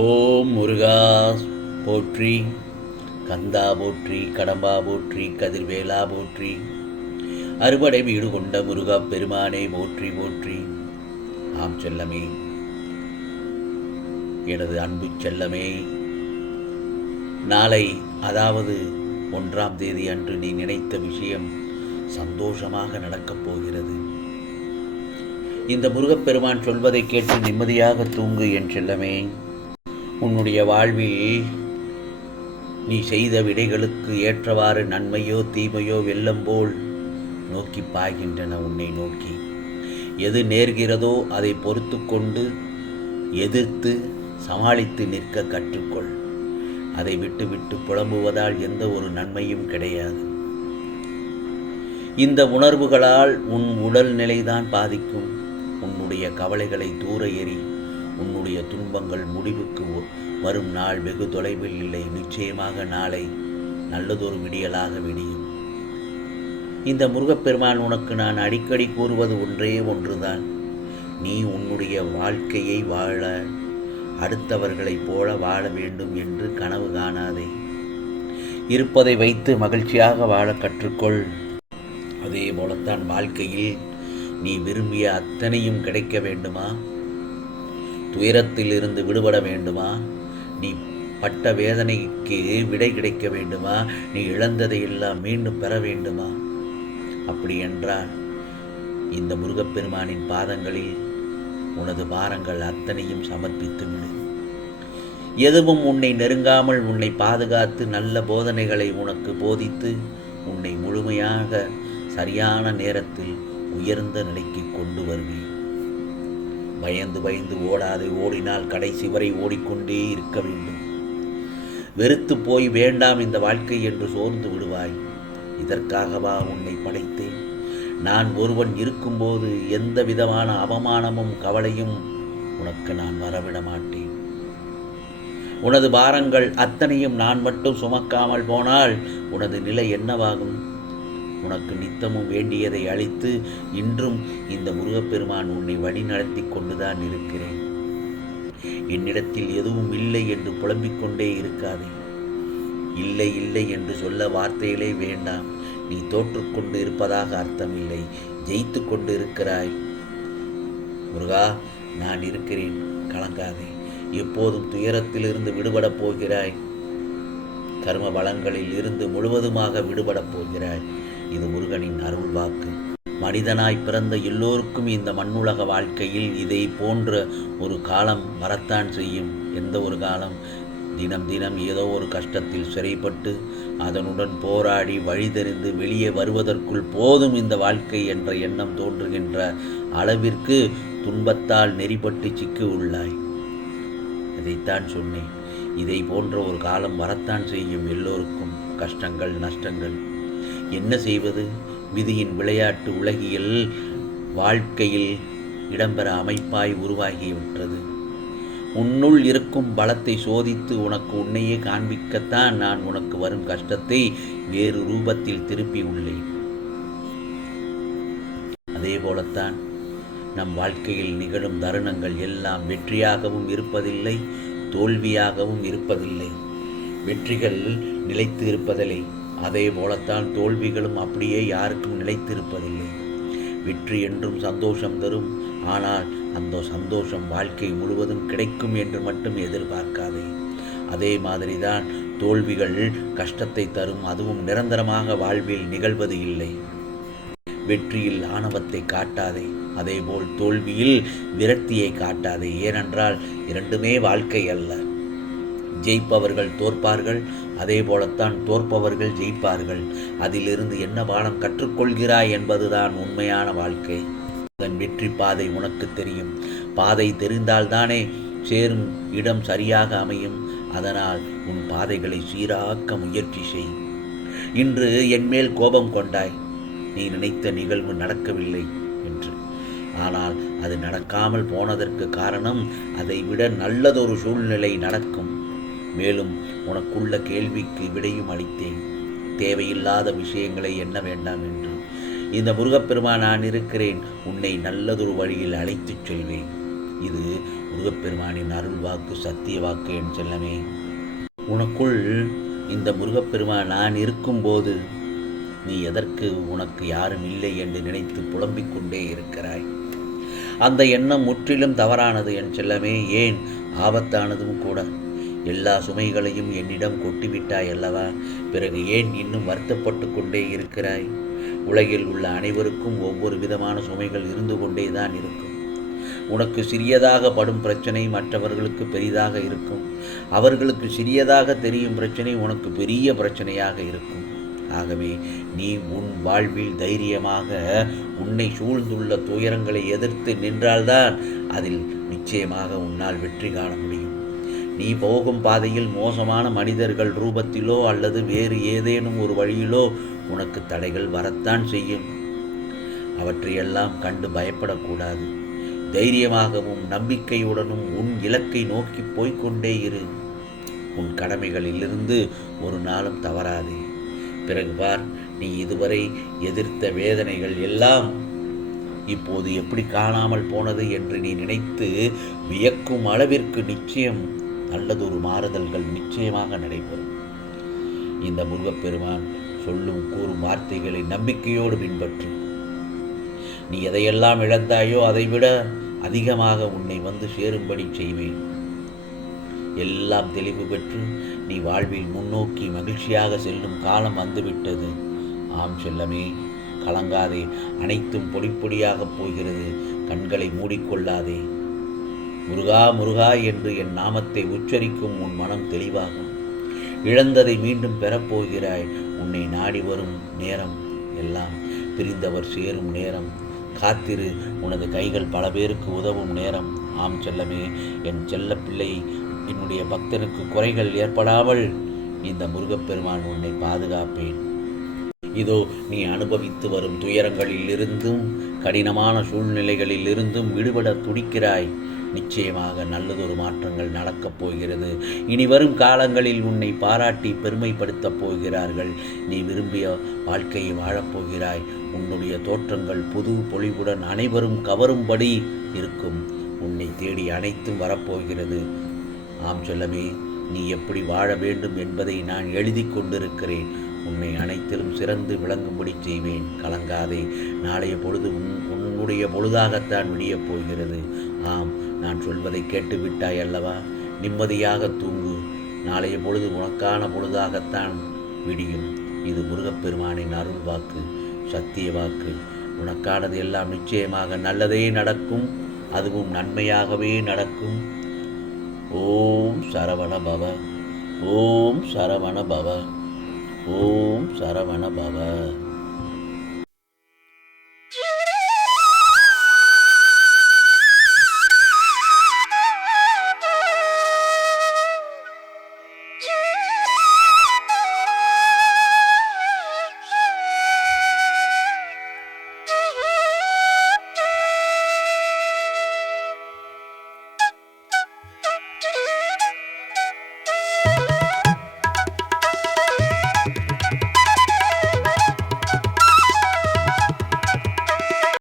ஓம் முருகா போற்றி, கந்தா போற்றி, கடம்பா போற்றி, கதிர்வேலா போற்றி, அறுபடை வீடு கொண்ட முருகா பெருமானே போற்றி போற்றி. ஆம் செல்லமே, எனது அன்பு செல்லமே, நாளை அதாவது 1ஆம் தேதி அன்று நீ நினைத்த விஷயம் சந்தோஷமாக நடக்கப் போகிறது. இந்த முருகப்பெருமான் சொல்வதை கேட்டு நிம்மதியாக தூங்கு என் செல்லமே. உன்னுடைய வாழ்வில் நீ செய்த விடைகளுக்கு ஏற்றவாறு நன்மையோ தீமையோ வெள்ளம் போல் நோக்கி பாய்கின்றன உன்னை நோக்கி. எது நேர்கிறதோ அதை பொறுத்து கொண்டு எதிர்த்து சமாளித்து நிற்க கற்றுக்கொள். அதை விட்டு விட்டு புலம்புவதால் எந்த ஒரு நன்மையும் கிடையாது. இந்த உணர்வுகளால் உன் உடல் நிலைதான் பாதிக்கும். உன்னுடைய கவலைகளை தூர எறி. உன்னுடைய துன்பங்கள் முடிவுக்கு வரும் நாள் வெகு தொலைவில் இல்லை. நிச்சயமாக நாளை நல்லதொரு விடியலாக விடியும். இந்த முருகப்பெருமான் உனக்கு நான் அடிக்கடி கூறுவது ஒன்றே ஒன்றுதான். நீ உன்னுடைய வாழ்க்கையை வாழ அடுத்தவர்களைப் போல வாழ வேண்டும் என்று கனவு காணாதே. இருப்பதை வைத்து மகிழ்ச்சியாக வாழ கற்றுக்கொள். அதே போலத்தான் வாழ்க்கையில் நீ விரும்பிய அத்தனையும் கிடைக்க வேண்டுமா? துயரத்தில் இருந்து விடுபட வேண்டுமா? நீ பட்ட வேதனைக்கு விடை கிடைக்க வேண்டுமா? நீ இழந்ததை எல்லாம் மீண்டும் பெற வேண்டுமா? அப்படி என்றால் இந்த முருகப்பெருமானின் பாதங்களில் உனது பாரங்கள் அத்தனையும் சமர்ப்பித்து விடு. எதுவும் உன்னை நெருங்காமல் உன்னை பாதுகாத்து நல்ல போதனைகளை உனக்கு போதித்து உன்னை முழுமையாக சரியான நேரத்தில் உயர்ந்த நிலைக்கு கொண்டு வருவேன். பயந்து பயந்து ஓடாது. ஓடினால் கடைசி வரை ஓடிக்கொண்டே இருக்க வேண்டும். வெறுத்து போய் வேண்டாம் இந்த வாழ்க்கை என்று சோர்ந்து விடுவாய். இதற்காகவா உன்னை படைத்தேன்? நான் ஒருவன் இருக்கும்போது எந்த விதமான அவமானமும் கவலையும் உனக்கு நான் வரவிட மாட்டேன். உனது பாரங்கள் அத்தனையும் நான் மட்டும் சுமக்காமல் போனால் உனது நிலை என்னவாகும்? உனக்கு நித்தமும் வேண்டியதை அளித்து இன்றும் இந்த முருகப்பெருமான் உன்னை வழி நடத்தி கொண்டுதான் இருக்கிறேன். என்னிடத்தில் எதுவும் இல்லை என்று புலம்பிக் கொண்டே இருக்காதே. இல்லை இல்லை என்று சொல்ல வார்த்தைகளே வேண்டாம். நீ தோற்றுக்கொண்டு இருப்பதாக அர்த்தமில்லை, ஜெயித்து கொண்டு இருக்கிறாய். முருகா, நான் இருக்கிறேன், கலங்காதே. எப்போதும் துயரத்திலிருந்து விடுபடப் போகிறாய். கர்ம பலங்களில் இருந்து முழுவதுமாக விடுபடப் போகிறாய். இது முருகனின் அருள் வாக்கு. மனிதனாய் பிறந்த எல்லோருக்கும் இந்த மண்ணுலக வாழ்க்கையில் இதை போன்ற ஒரு காலம் வரத்தான் செய்யும். எந்த ஒரு காலம்? தினம் தினம் ஏதோ ஒரு கஷ்டத்தில் சிறைப்பட்டு அதனுடன் போராடி வழி தெரிந்து வெளியே வருவதற்குள் போதும் இந்த வாழ்க்கை என்ற எண்ணம் தோன்றுகின்ற அளவிற்கு துன்பத்தால் நெறிப்பட்டு சிக்கி உள்ளாய். இதைத்தான் சொன்னேன். இதை போன்ற ஒரு காலம் வரத்தான் செய்யும் எல்லோருக்கும். கஷ்டங்கள், நஷ்டங்கள். என்ன செய்வது? விதியின் விளையாட்டு உலகியல் வாழ்க்கையில் இடம்பெற அமைப்பாய் உருவாகிவிட்டது. உன்னுள் இருக்கும் பலத்தை சோதித்து உனக்கு உன்னையே காண்பிக்கத்தான் நான் உனக்கு வரும் கஷ்டத்தை வேறு ரூபத்தில் திருப்பி உள்ளேன். அதே போலத்தான் நம் வாழ்க்கையில் நிகழும் தருணங்கள் எல்லாம் வெற்றியாகவும் இருப்பதில்லை, தோல்வியாகவும் இருப்பதில்லை. வெற்றிகள் நிலைத்து இருப்பதில்லை. அதே போலத்தான் தோல்விகளும் அப்படியே யாருக்கும் நிலைத்திருப்பதில்லை. வெற்றி என்றும் சந்தோஷம் தரும். ஆனால் அந்த சந்தோஷம் வாழ்க்கை முழுவதும் கிடைக்கும் என்று மட்டும் எதிர்பார்க்காதே. அதே மாதிரிதான் தோல்விகள் கஷ்டத்தை தரும். அதுவும் நிரந்தரமாக வாழ்வில் நிகழ்வது இல்லை. வெற்றியில் ஆணவத்தை காட்டாதே. அதேபோல் தோல்வியில் விரக்தியை காட்டாதே. ஏனென்றால் இரண்டுமே வாழ்க்கை அல்ல. ஜெயிப்பவர்கள் தோற்பார்கள், அதே போலத்தான் தோற்பவர்கள் ஜெயிப்பார்கள். அதிலிருந்து என்ன பாடம் கற்றுக்கொள்கிறாய் என்பதுதான் உண்மையான வாழ்க்கை. அதன் வெற்றி பாதை உனக்கு தெரியும். பாதை தெரிந்தால்தானே சேரும் இடம் சரியாக அமையும். அதனால் உன் பாதைகளை சீராக்க முயற்சி செய். இன்று என்மேல் கோபம் கொண்டாய். நீ நினைத்த நிகழ்வு நடக்கவில்லை என்று. ஆனால் அது நடக்காமல் போனதற்கு காரணம் அதை விட நல்லதொரு சூழ்நிலை நடக்கும். மேலும் உனக்குள்ள கேள்விக்கு விடையும் அளித்தேன். தேவையில்லாத விஷயங்களை எண்ண வேண்டாம் என்று. இந்த முருகப்பெருமான் நான் இருக்கிறேன். உன்னை நல்லதொரு வழியில் அழைத்துச் செல்வேன். இது முருகப்பெருமானின் அருள் வாக்கு, சத்திய வாக்கு என் செல்லமே. உனக்குள் இந்த முருகப்பெருமான் நான் இருக்கும்போது நீ எதற்கு உனக்கு யாரும் இல்லை என்று நினைத்து புலம்பிக் கொண்டே இருக்கிறாய்? அந்த எண்ணம் முற்றிலும் தவறானது என் செல்லமே. ஏன் ஆபத்தானதும் கூட. எல்லா சுமைகளையும் என்னிடம் கொட்டிவிட்டாய் அல்லவா? பிறகு ஏன் இன்னும் வருத்தப்பட்டு கொண்டே இருக்கிறாய்? உலகில் உள்ள அனைவருக்கும் ஒவ்வொரு விதமான சுமைகள் இருந்து கொண்டே தான் இருக்கும். உனக்கு சிறியதாக படும் பிரச்சனை மற்றவர்களுக்கு பெரிதாக இருக்கும். அவர்களுக்கு சிறியதாக தெரியும் பிரச்சனை உனக்கு பெரிய பிரச்சனையாக இருக்கும். ஆகவே நீ உன் வாழ்வில் தைரியமாக உன்னை சூழ்ந்துள்ள துயரங்களை எதிர்த்து நின்றால்தான் அதில் நிச்சயமாக உன்னால் வெற்றி காண முடியும். நீ போகும் பாதையில் மோசமான மனிதர்கள் ரூபத்திலோ அல்லது வேறு ஏதேனும் ஒரு வழியிலோ உனக்கு தடைகள் வரத்தான் செய்யும். அவற்றையெல்லாம் கண்டு பயப்படக்கூடாது. தைரியமாகவும் நம்பிக்கையுடனும் உன் இலக்கை நோக்கி போய்கொண்டே இரு. உன் கடமைகளிலிருந்து ஒரு நாளும் தவறாதே. பிறகு பார், நீ இதுவரை எதிர்த்த வேதனைகள் எல்லாம் இப்போது எப்படி காணாமல் போனது என்று நீ நினைத்து வியக்கும் அளவிற்கு நிச்சயம் நல்லதொரு மாறுதல்கள் நிச்சயமாக நடைபெறும். இந்த முருகப்பெருமான் சொல்லும் கூறும் வார்த்தைகளை நம்பிக்கையோடு பின்பற்று. நீ எதையெல்லாம் இழந்தாயோ அதைவிட அதிகமாக உன்னை வந்து சேரும்படி செய்வேன். எல்லாம் தெளிவு பெற்று நீ வாழ்வில் முன்னோக்கி மகிழ்ச்சியாக செல்லும் காலம் வந்துவிட்டது. ஆம் செல்லமே, கலங்காதே. அனைத்தும் பொடி பொடியாகப் போகிறது. கண்களை மூடிக்கொள்ளாதே. முருகா முருகா என்று என் நாமத்தை உச்சரிக்கும் உன் மனம் தெளிவாகும். இழந்ததை மீண்டும் பெறப்போகிறாய். உன்னை நாடி வரும் நேரம் எல்லாம் பிரிந்தவர் சேரும் நேரம். காத்திரு, உனது கைகள் பல பேருக்கு உதவும் நேரம். ஆம் செல்லமே, என் செல்ல பிள்ளை, என்னுடைய பக்தனுக்கு குறைகள் ஏற்படாமல் இந்த முருகப்பெருமான் உன்னை பாதுகாப்பேன். இதோ நீ அனுபவித்து வரும் துயரங்களிலிருந்தும் கடினமான சூழ்நிலைகளிலிருந்தும் விடுபட துடிக்கிறாய். நிச்சயமாக நல்லதொரு மாற்றங்கள் நடக்கப் போகிறது. இனி வரும் காலங்களில் உன்னை பாராட்டி பெருமைப்படுத்தப் போகிறார்கள். நீ விரும்பிய வாழ்க்கையை வாழப்போகிறாய். உன்னுடைய தோற்றங்கள் புது பொலிவுடன் அனைவரும் கவரும்படி இருக்கும். உன்னை தேடி அனைத்தும் வரப்போகிறது. ஆம் செல்லமே, நீ எப்படி வாழ வேண்டும் என்பதை நான் எழுதி கொண்டிருக்கிறேன். உன்னை அனைத்திலும் சிறந்து விளங்கும்படி செய்வேன். கலங்காதே. நாளைய பொழுது உன்னுடைய பொழுதாகத்தான் விடியப் போகிறது. ஆம், நான் சொல்வதை கேட்டுவிட்டாய் அல்லவா? நிம்மதியாக தூங்கு. நாளைய பொழுது உனக்கான பொழுதாகத்தான் விடியும். இது முருகப்பெருமானின் அருள் வாக்கு, சத்திய வாக்கு. உனக்கானது எல்லாம் நிச்சயமாக நல்லதே நடக்கும். அதுவும் நன்மையாகவே நடக்கும். ஓம் சரவண பவ. ஓம் சரவண பவ. ஓம் சரவண பவ.